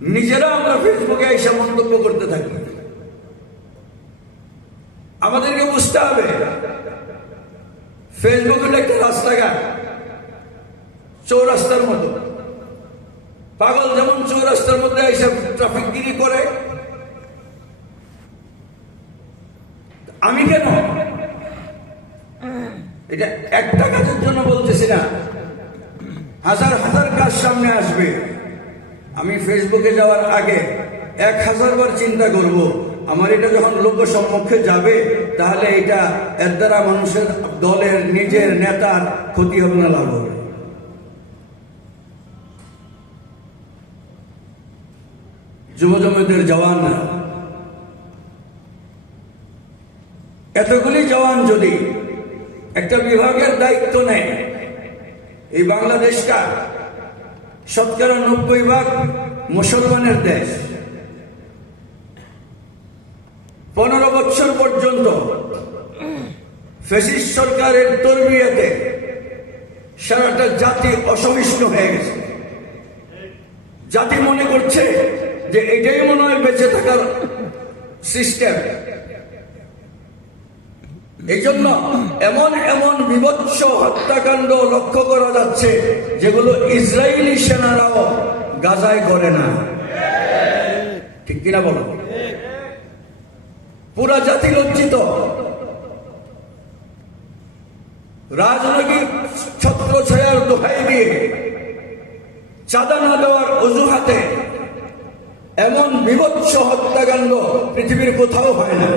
নিজেরা আমরা ফেসবুকে এসে মন্তব্য করতে থাকি। আমাদেরকে বুঝতে হবে, ফেসবুক হলো একটা রাস্তাঘাট, চৌরাস্তার মতো। পাগল যেমন চৌরাস্তার মধ্যে এসে ট্রাফিক গিরি করে। আমি কেন? এটা একটা কাজের জন্য বলতেছি না। হাজার হাজার কাজ সামনে আসবে। আমি ফেসবুকে যাওয়ার আগে এক হাজার বার চিন্তা করব, আমার এটা যখন লোক সম্মুখে যাবে, তাহলে এটা এর দ্বারা মানুষের দলের নিজের নেতার ক্ষতি হবে না, লাভ হবে। যুব জমিদের জওয়ানরা, এতগুলি জওয়ান যদি একটা বিভাগের দায়িত্ব নেয়, এই বাংলাদেশটা শতকরা নব্বই ভাগ মুসলমানের দেশ। পনেরো বছর পর্যন্ত ফেসিস সরকারের তরবিয়াতে সারাটা জাতি অসহিষ্ণু হয়ে গেছে। জাতি মনে করছে যে এটাই মনে হয় বেঁচে থাকার সিস্টেম। এই জন্য এমন এমন বিভৎস হত্যাকাণ্ড লক্ষ্য করা যাচ্ছে যেগুলো ইসরায়েলি সেনারাও গাজায় করে না। ঠিক কিনা বলো? পুরা জাতি লজ্জিত। রাজনৈতিক ছত্র ছায়ার দোহাই দিয়ে চাঁদা না দেওয়ার অজুহাতে এমন বিভৎস হত্যাকাণ্ড পৃথিবীর কোথাও হয় না।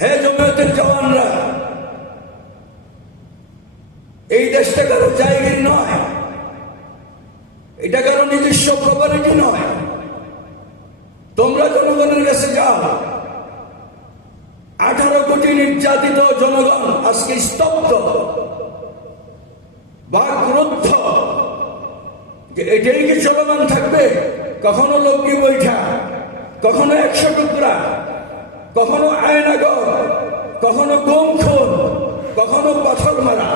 হে জমিয়তের জওয়ানরা, এই দেশটা কারও জায়গায় নয়, এটা কারও নিজস্ব প্রপার্টি নয়। তোমরা জনগণের কাছে যাও। আঠারো কোটি নির্যাতিত জনগণ আজকে স্তব্ধ বা ক্রুদ্ধ যে এটাই কি চলমান থাকবে? কখনো লক্ষ্মী বৈঠা, কখনো একশো টুকরা। কখনো আয়নাগর কখনো গম খুন কখনো পাথর মারা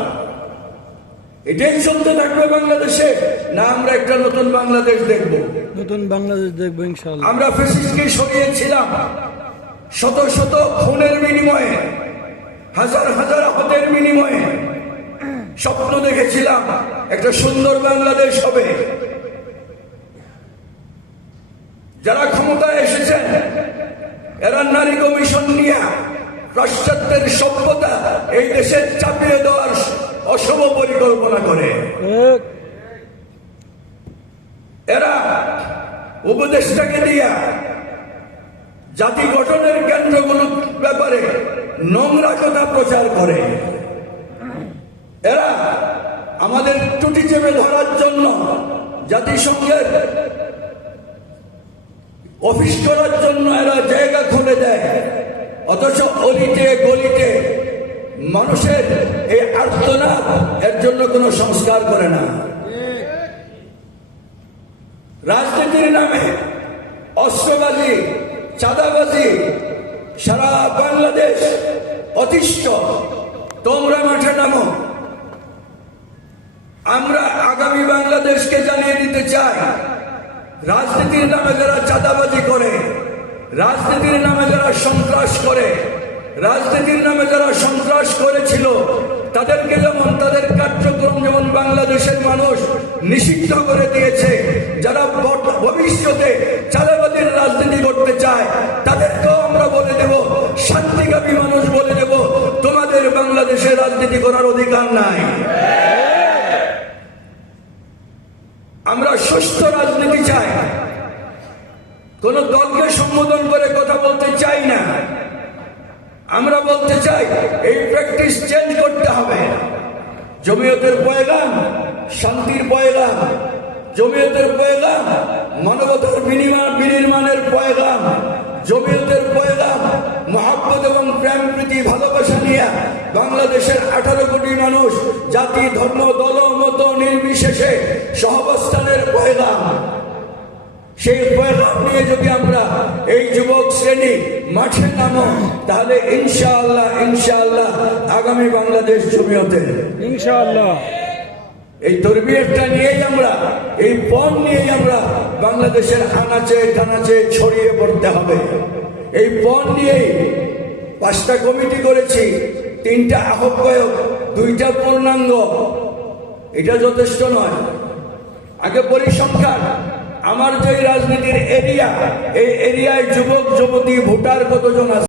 এটাই চলতে থাকবে বাংলাদেশে না আমরা একটা নতুন বাংলাদেশ দেখব? নতুন বাংলাদেশ দেখব আমরা ফেসিসকে সরিয়েছিলাম শত শত খুনের বিনিময়ে হাজার হাজার হতের বিনিময়ে। স্বপ্ন দেখেছিলাম একটা সুন্দর বাংলাদেশ হবে। যারা ক্ষমতায় এসেছেন এরা নারী কমিশন নিয়ে পাশ্চাত্যের সভ্যতা এই দেশের চাপিয়ে দেওয়ার অশুভ পরিকল্পনা করে। এরা উপদেশটাকে দিয়া জাতি গঠনের কেন্দ্রগুলোর ব্যাপারে নোংরা কথা প্রচার করে। এরা আমাদের টুটি চেপে ধরার জন্য জাতিসংঘের অফিস করার জন্য এরা জায়গা খুলে দেয়। অথচ অলিতে, গলিতে মানুষের এই আর্তনাদ এর জন্য কোনো সংস্কার করে না। রাজনীতির নামে অস্ত্রবাজি, চাঁদাবাজি সারা বাংলাদেশ অতিষ্ঠ। তোমরা মাঠে নামো। আমরা আগামী বাংলাদেশকে জানিয়ে দিতে চাই। রাজনীতির নামে যারা চাঁদাবাজি করে, রাজনীতির নামে যারা সন্ত্রাস করে, রাজনীতির নামে যারা সন্ত্রাস করেছিল, তাদেরকে যেমন তাদের কার্যক্রম যেমন বাংলাদেশের মানুষ নিষিদ্ধ করে দিয়েছে, যারা ভবিষ্যতে আমরা সুস্থ রাজনীতি চাই। কোন দলকে সম্বোধন করে কথা বলতে চাই না। আমরা বলতে চাই, এই প্র্যাকটিস চেঞ্জ করতে হবে। জমিয়তের পয়গাম, শান্তির পয়গাম। জমিয়তের পয়গাম, মানবতার বিনিময় বিনির্মাণের পয়গাম। জমিয়তের পয়গাম, মহাব্বত এবং প্রেম প্রীতি, ভালোবাসা নিয়ে বাংলাদেশের আঠারো কোটি মানুষ জাতি, ধর্ম, দল, মত নির্বিশেষে সহাবস্থানের সেই নিয়ে যদি আমরা এই যুবক শ্রেণি মাঠে নামো তাহলে ইনশাআল্লাহ ইনশাআল্লাহ আগামী বাংলাদেশ জমিয়তে ইনশাআল্লাহ। এই তরবিয়তটা নিয়েই আমরা এই পণ নিয়েই আমরা বাংলাদেশের আনাচে কানাচে ছড়িয়ে পড়তে হবে। এই পণ নিয়েই পাঁচটা কমিটি করেছি তিনটা আহ্বায়ক দুইটা পূর্ণাঙ্গ। এটা যথেষ্ট নয়। আগে পরিসংখ্যান আমার যে রাজনীতির এরিয়া এই এরিয়ায় যুবক যুবতী ভোটার কতজন আছে?